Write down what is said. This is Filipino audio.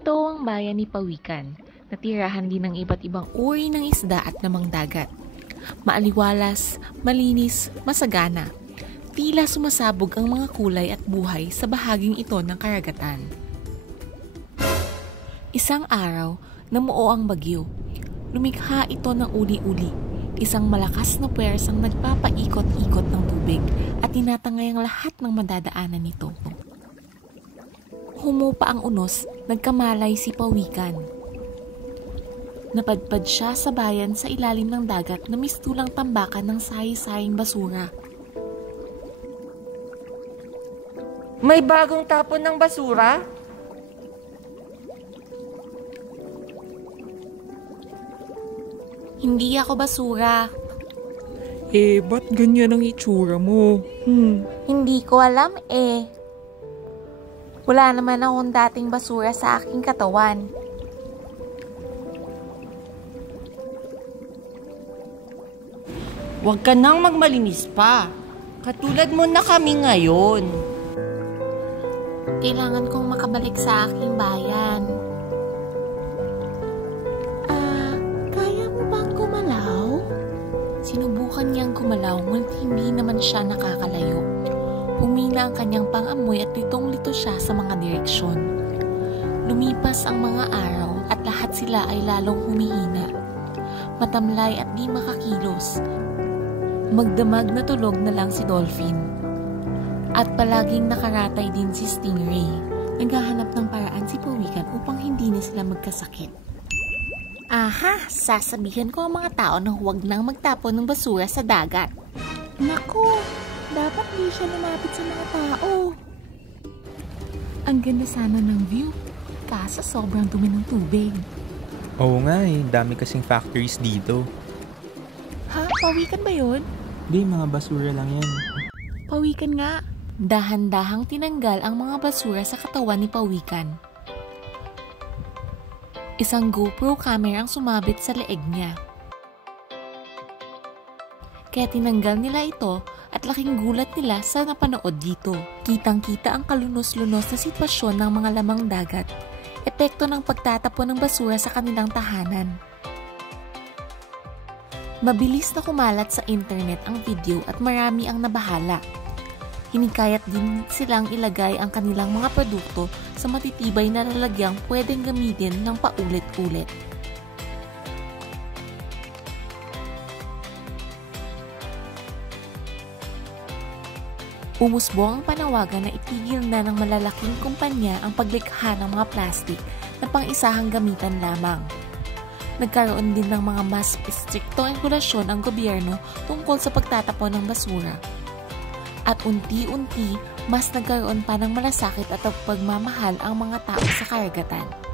Ito ang bayan ni Pawikan, na tirahan din ng iba't ibang uri ng isda at namang dagat. Maaliwalas, malinis, masagana. Tila sumasabog ang mga kulay at buhay sa bahaging ito ng karagatan. Isang araw, namuo ang bagyo. Lumikha ito ng uli-uli. Isang malakas na puwersang nagpapaikot-ikot ng tubig at tinatangay ang lahat ng madadaanan nito. Humupa ang unos, nagkamalay si Pawikan. Napadpad siya sa bayan sa ilalim ng dagat na mistulang tambakan ng sayi-saying basura. May bagong tapon ng basura? Hindi ako basura. Ba't ganyan ang itsura mo? Hindi ko alam Wala naman akong dating basura sa aking katawan. Huwag ka nang magmalinis pa. Katulad mo na kami ngayon. Kailangan kong makabalik sa aking bayan. Kaya mo bang gumalaw? Sinubukan niyang gumalaw ngunit hindi naman siya nakakalayo. Humina ang kanyang pangamoy at litong-lito siya sa mga direksyon. Lumipas ang mga araw at lahat sila ay lalong humihina. Matamlay at di makakilos. Magdamag na tulog na lang si Dolphin. At palaging nakaratay din si Stingray. Naghahanap ng paraan si Pawikan upang hindi na sila magkasakit. Aha! Sasabihan ko ang mga tao na huwag nang magtapon ng basura sa dagat. Naku! Dapat di siya lumapit sa mga tao. Ang ganda sana ng view, kaso sobrang dumi ng tubig. Oo nga dami kasing factories dito. Ha? Pawikan ba yun? Di, mga basura lang yan. Pawikan nga. Dahan-dahang tinanggal ang mga basura sa katawan ni Pawikan. Isang GoPro camera ang sumabit sa leeg niya. Kaya tinanggal nila ito at laking gulat nila sa napanood dito. Kitang-kita ang kalunos-lunos na sitwasyon ng mga lamang dagat. Epekto ng pagtatapon ng basura sa kanilang tahanan. Mabilis na kumalat sa internet ang video at marami ang nabahala. Hinikayat din silang ilagay ang kanilang mga produkto sa matitibay na lalagyang pwedeng gamitin ng paulit-ulit. Umusbo ang panawagan na itigil na ng malalaking kumpanya ang paglikha ng mga plastik na pang-isahang gamitan lamang. Nagkaroon din ng mga mas istriktong regulasyon ang gobyerno tungkol sa pagtatapon ng basura. At unti-unti, mas nagkaroon pa ng malasakit at pagmamahal ang mga tao sa karagatan.